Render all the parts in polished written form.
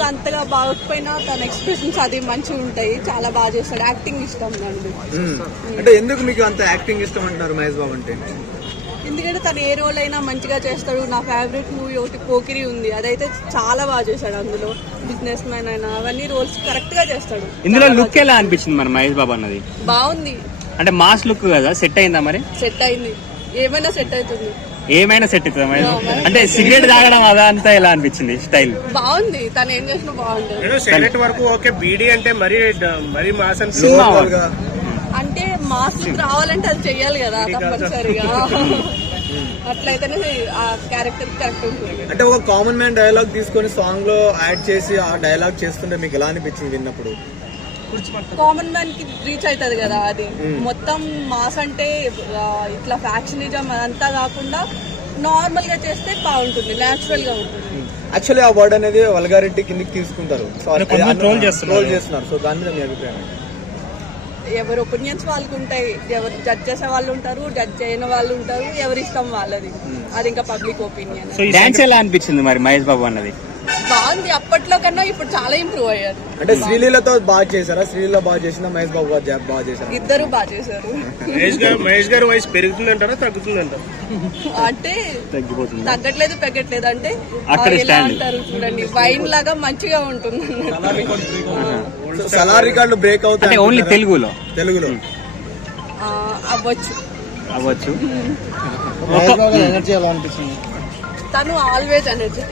Look అంతగా బాగోకపోయినా తన expressions అది మంచిగా ఉంటాయి, చాలా బాగా చేస్తాడు. యాక్టింగ్ ఇష్టం అండి. అంటే ఎందుకు మీకు అంత యాక్టింగ్ ఇష్టం అంటున్నారు మహేష్ బాబు అంటే? ఎందుకంటే తను ఏ రోల్ అయినా మంచిగా చేస్తాడు. నా ఫేవరెట్ మూవీ ఒకటి పోకిరి ఉంది, అదైతే చాలా బాగా చేశాడు. అందులో బిజినెస్ మ్యాన్ అయినా అవన్నీ రోల్స్ కరెక్ట్ గా చేస్తాడు. ఇందులో లుక్ ఎలా అనిపించింది మరి మహేష్ బాబు అన్నది? బాగుంది, అంటే మాస్ లుక్ కదా, సెట్ అయిందా మరి? సెట్ అయింది, ఏమైనా సెట్ అవుతుంది. ఏమైనా సెట్ అవుతుంది. అంటే సిగరెట్ తాగడం అదంతా ఎలా అనిపించింది? స్టైల్ బాగుంది, తను ఏం చేసినా బాగుంటుంది. సిగరెట్ వరకు ఓకే, బీడీ అంటే మరీ మాస్ అంటే మాస్ రావాలంటే అది చెయ్యాలి కదా తప్పనిసరిగా. అట్లయితేనే ఆ క్యారెక్టర్ కరెక్ట్ ఉంటుంది. అంటే ఒక కామన్ మ్యాన్ డైలాగ్ తీసుకొని సాంగ్ లో యాడ్ చేసి ఆ డైలాగ్ చేస్తుంటే మీకు ఎలా అనిపించింది విన్నప్పుడు? కామన్ మ్యాన్ కి రీచ్ అవుతుంది కదా అది. మొత్తం మాస్ అంటే ఇట్లా ఫ్యాక్షనిజం అదంతా కాకుండా నార్మల్ గా చేస్తే బాగుంటుంది, నేచురల్ గా ఉంటుంది. యాక్చువల్లీ ఆ వర్డ్ అనేది వల్గారిటీ కిందకి తీసుకుంటారు, ట్రోల్ చేస్తున్నారు. సో దాని మీద మీ అభిప్రాయం? ఎవరి ఒపీనియన్స్ వాళ్ళకు ఉంటాయి, ఎవరు జడ్జ్ చేసే వాళ్ళు ఉంటారు, జడ్జ్ చేయని వాళ్ళు ఉంటారు, ఎవరి ఇష్టం వాళ్ళది. అది ఇంకా పబ్లిక్ ఒపీనియన్. డాన్స్ ఎలా అనిపించింది మరి మహేష్ బాబు అన్నది? బాగుంది, అప్పట్లో కన్నా ఇప్పుడు చాలా ఇంప్రూవ్ అయ్యారు. అంటే శ్రీలీలతో బాగా చేశారా? శ్రీలీల బాగా చేసిందా, మహేష్ బాబు బాగా చేశారా? ఇద్దరు బాగా చేశారు. మహేష్ గారు వయసు పెరుగుతుందంటారా తగ్గుతుందంటారా? అంటే తగ్గట్లేదు పెగ్గట్లేదు, అంటే ఎలా అంటారు చూడండి, వైన్ లాగా మంచిగా ఉంటుంది. సలార్ రికార్డులు బ్రేక్ అవుతాయి ఓన్లీ తెలుగులో అవ్వచ్చు. ఎనర్జీ ఎలా అనిపిస్తుంది? తను ఆల్వేజ్ ఎనర్జీ.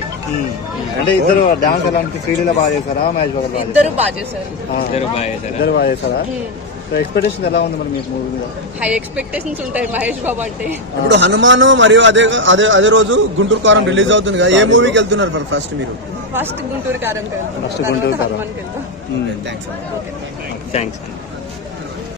అంటే ఇద్దరు డాన్స్ ఎలా అనిపిస్తుంది? శ్రీలీల బాగా చేశారా, మహేష్ బాబు? ఇద్దరు బాగా చేశారు. ఇద్దరు బాగా చేశారా? ఎక్స్పెక్టేషన్ ఎలా ఉంది మరి మీకు మూవీ మీద? హై ఎక్స్పెక్టేషన్స్ ఉంటాయి మహేష్ బాబు అంటే. ఇప్పుడు హనుమాన్ మరియు అదే రోజు గుంటూరు కారం రిలీజ్ అవుతుంది కదా, ఏ మూవీకి వెళ్తున్నారు ఫస్ట్ మీరు? ఫస్ట్ గుంటూరు కారం. ఫస్ట్ గుంటూరు కారం. హనుమాన్కి వెళ్తాం. థ్యాంక్స్. థ్యాంక్స్.